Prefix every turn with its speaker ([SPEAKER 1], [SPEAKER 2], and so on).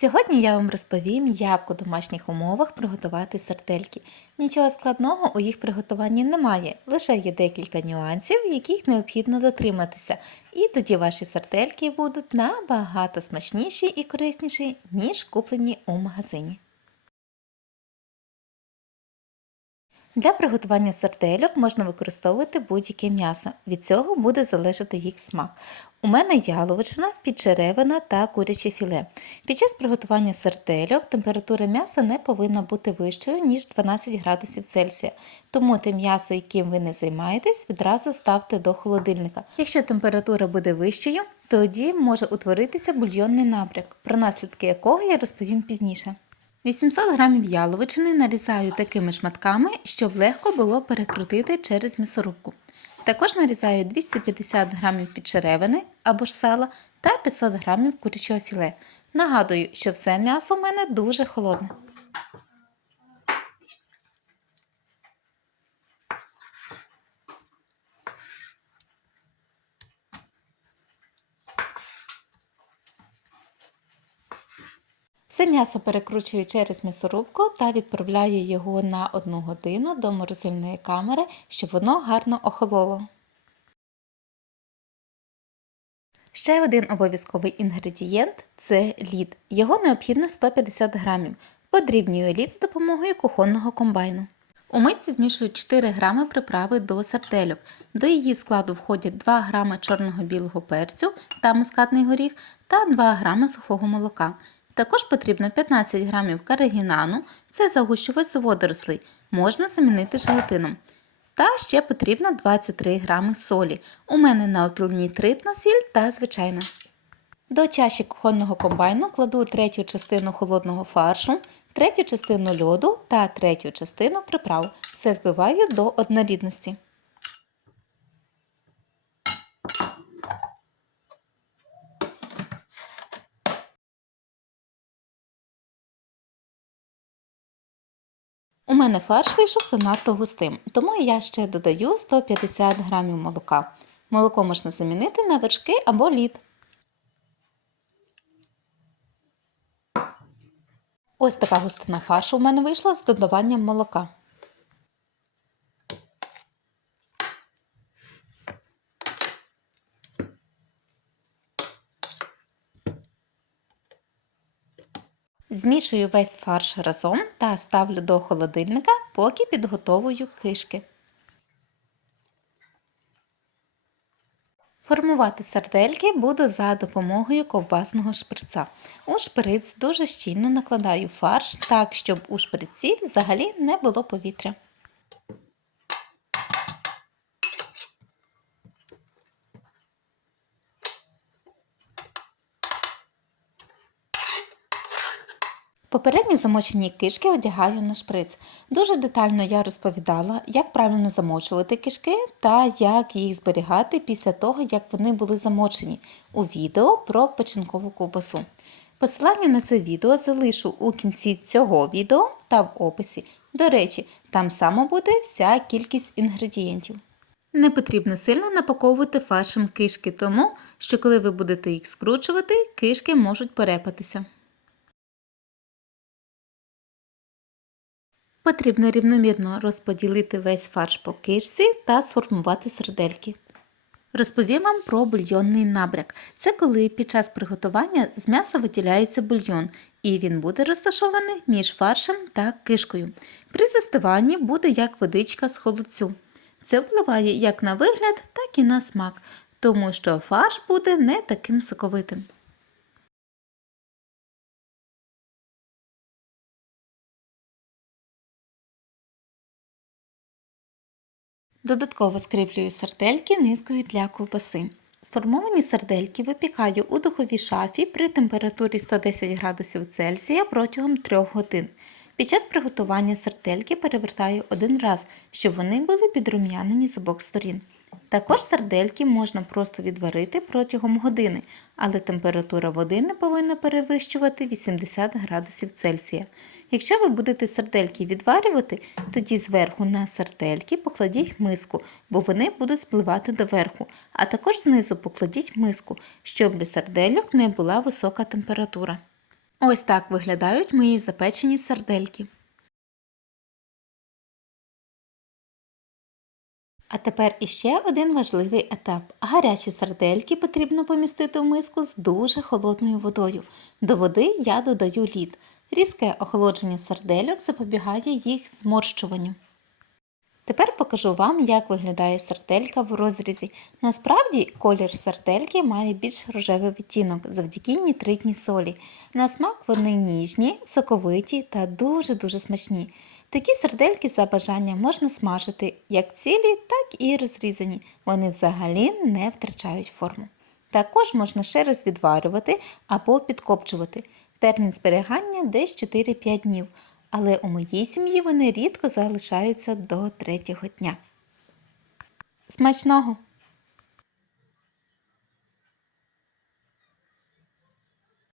[SPEAKER 1] Сьогодні я вам розповім, як у домашніх умовах приготувати сардельки. Нічого складного у їх приготуванні немає, лише є декілька нюансів, яких необхідно дотриматися. І тоді ваші сардельки будуть набагато смачніші і корисніші, ніж куплені у магазині. Для приготування сардельок можна використовувати будь-яке м'ясо. Від цього буде залежати їх смак. У мене яловичина, підчеревина та куряче філе. Під час приготування сардельок температура м'яса не повинна бути вищою, ніж 12 градусів Цельсія. Тому те м'ясо, яким ви не займаєтесь, відразу ставте до холодильника. Якщо температура буде вищою, тоді може утворитися бульйонний набряк, про наслідки якого я розповім пізніше. 800 грамів яловичини нарізаю такими шматками, щоб легко було перекрутити через м'ясорубку. Також нарізаю 250 грамів підчеревини або ж сала та 500 грамів курячого філе. Нагадую, що все м'ясо у мене дуже холодне. Все м'ясо перекручую через м'ясорубку та відправляю його на 1 годину до морозильної камери, щоб воно гарно охололо. Ще один обов'язковий інгредієнт це лід. Його необхідно 150 грамів. Подрібнюю лід з допомогою кухонного комбайну. У мисці змішую 4 грами приправи до сардельок. До її складу входять 2 грами чорного білого перцю та мускатний горіх та 2 грами сухого молока. Також потрібно 15 грамів карагінану, це загущувач з водорослей, можна замінити желатином. Та ще потрібно 23 грами солі. У мене на опілнітритна сіль та звичайна. До чаші кухонного комбайну кладу третю частину холодного фаршу, третю частину льоду та третю частину приправ. Все збиваю до однорідності. У мене фарш вийшов занадто густим, тому я ще додаю 150 грамів молока. Молоко можна замінити на вершки або лід. Ось така густина фаршу у мене вийшла з додаванням молока. Змішую весь фарш разом та ставлю до холодильника, поки підготовую кишки. Формувати сардельки буду за допомогою ковбасного шприца. У шприц дуже щільно накладаю фарш так, щоб у шприці взагалі не було повітря. Попередні замочені кишки одягаю на шприц. Дуже детально я розповідала, як правильно замочувати кишки та як їх зберігати після того, як вони були замочені у відео про печінкову ковбасу. Посилання на це відео залишу у кінці цього відео та в описі. До речі, там само буде вся кількість інгредієнтів. Не потрібно сильно напаковувати фаршем кишки, тому що коли ви будете їх скручувати, кишки можуть перепатися. Потрібно рівномірно розподілити весь фарш по кишці та сформувати сердельки. Розповім вам про бульйонний набряк. Це коли під час приготування з м'яса виділяється бульйон, і він буде розташований між фаршем та кишкою. При застиванні буде як водичка з холодцю. Це впливає як на вигляд, так і на смак, тому що фарш буде не таким соковитим. Додатково скріплюю сардельки ниткою для ковбаси. Сформовані сардельки випікаю у духовій шафі при температурі 110 градусів Цельсія протягом 3 годин. Під час приготування сардельки перевертаю один раз, щоб вони були підрум'янені з обох сторін. Також сардельки можна просто відварити протягом години, але температура води не повинна перевищувати 80 градусів Цельсія. Якщо ви будете сардельки відварювати, тоді зверху на сардельки покладіть миску, бо вони будуть спливати доверху, а також знизу покладіть миску, щоб для сардельок не була висока температура. Ось так виглядають мої запечені сардельки. А тепер іще один важливий етап. Гарячі сардельки потрібно помістити в миску з дуже холодною водою. До води я додаю лід. Різке охолодження сардельок запобігає їх зморщуванню. Тепер покажу вам, як виглядає сарделька в розрізі. Насправді колір сардельки має більш рожевий відтінок завдяки нітритній солі. На смак вони ніжні, соковиті та дуже-дуже смачні. Такі сардельки за бажанням можна смажити як цілі, так і розрізані. Вони взагалі не втрачають форму. Також можна ще раз відварювати або підкопчувати. Термін зберігання десь 4-5 днів, але у моїй сім'ї вони рідко залишаються до третього дня. Смачного!